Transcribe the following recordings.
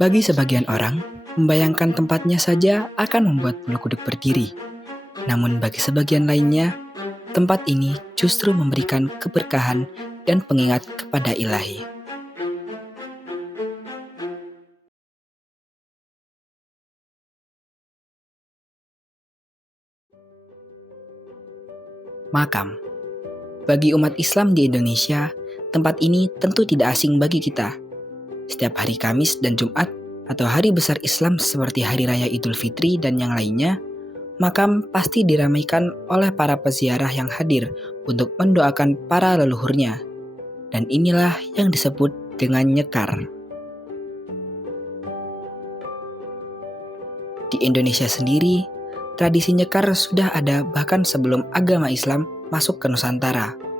Bagi sebagian orang, membayangkan tempatnya saja akan membuat bulu kuduk berdiri. Namun bagi sebagian lainnya, tempat ini justru memberikan keberkahan dan pengingat kepada Ilahi. Makam. Bagi umat Islam di Indonesia, tempat ini tentu tidak asing bagi kita. Setiap hari Kamis dan Jumat atau hari besar Islam seperti Hari Raya Idul Fitri dan yang lainnya, makam pasti diramaikan oleh para peziarah yang hadir untuk mendoakan para leluhurnya. Dan inilah yang disebut dengan nyekar. Di Indonesia sendiri, tradisi nyekar sudah ada bahkan sebelum agama Islam masuk ke Nusantara.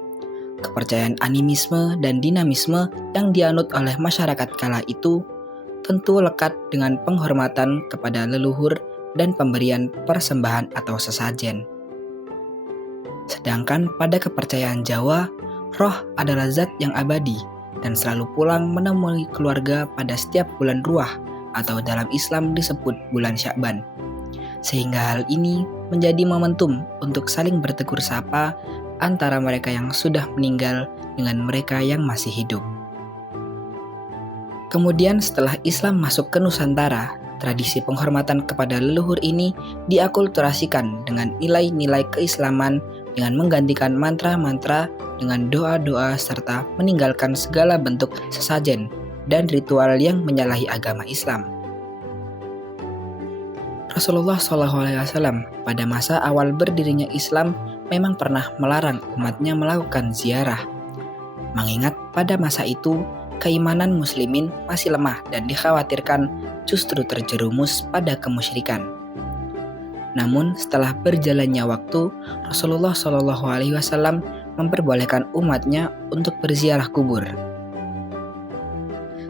Kepercayaan animisme dan dinamisme yang dianut oleh masyarakat kala itu tentu lekat dengan penghormatan kepada leluhur dan pemberian persembahan atau sesajen. Sedangkan pada kepercayaan Jawa, roh adalah zat yang abadi dan selalu pulang menemui keluarga pada setiap bulan Ruah atau dalam Islam disebut bulan Sya'ban. Sehingga hal ini menjadi momentum untuk saling bertegur sapa antara mereka yang sudah meninggal dengan mereka yang masih hidup. Kemudian setelah Islam masuk ke Nusantara, tradisi penghormatan kepada leluhur ini diakulturasikan dengan nilai-nilai keislaman dengan menggantikan mantra-mantra dengan doa-doa serta meninggalkan segala bentuk sesajen dan ritual yang menyalahi agama Islam. Rasulullah SAW pada masa awal berdirinya Islam memang pernah melarang umatnya melakukan ziarah. Mengingat pada masa itu, keimanan muslimin masih lemah dan dikhawatirkan justru terjerumus pada kemusyrikan. Namun setelah berjalannya waktu, Rasulullah SAW memperbolehkan umatnya untuk berziarah kubur.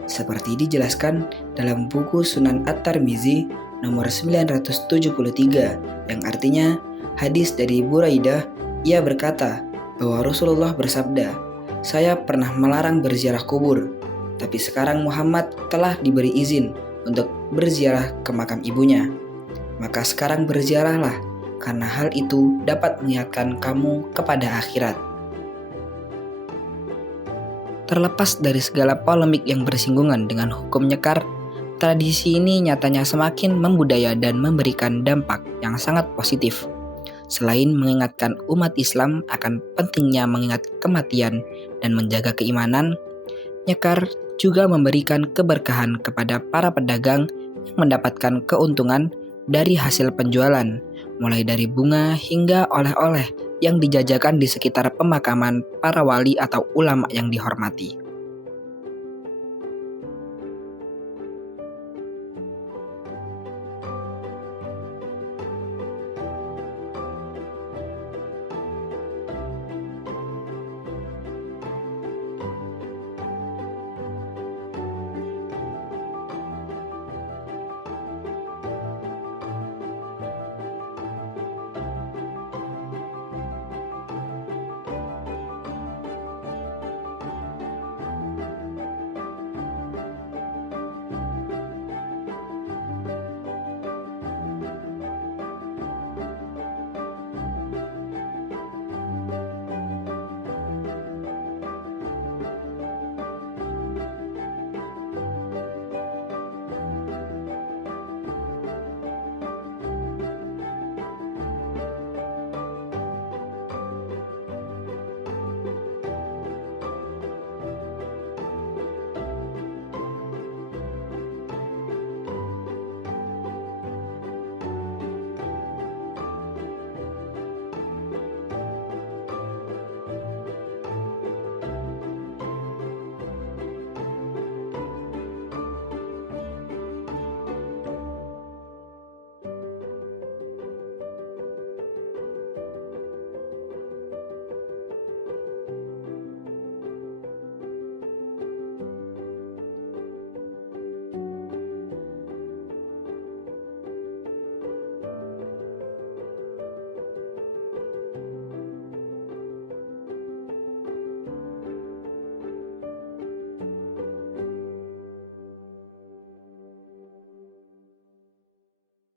Seperti dijelaskan dalam buku Sunan At-Tirmizi nomor 973 yang artinya hadis dari Buraidah, ia berkata bahwa Rasulullah bersabda, "Saya pernah melarang berziarah kubur, tapi sekarang Muhammad telah diberi izin untuk berziarah ke makam ibunya. Maka sekarang berziarahlah, karena hal itu dapat mengingatkan kamu kepada akhirat." Terlepas dari segala polemik yang bersinggungan dengan hukum nyekar, tradisi ini nyatanya semakin membudaya dan memberikan dampak yang sangat positif. Selain mengingatkan umat Islam akan pentingnya mengingat kematian dan menjaga keimanan, nyekar juga memberikan keberkahan kepada para pedagang yang mendapatkan keuntungan dari hasil penjualan, mulai dari bunga hingga oleh-oleh yang dijajakan di sekitar pemakaman para wali atau ulama yang dihormati.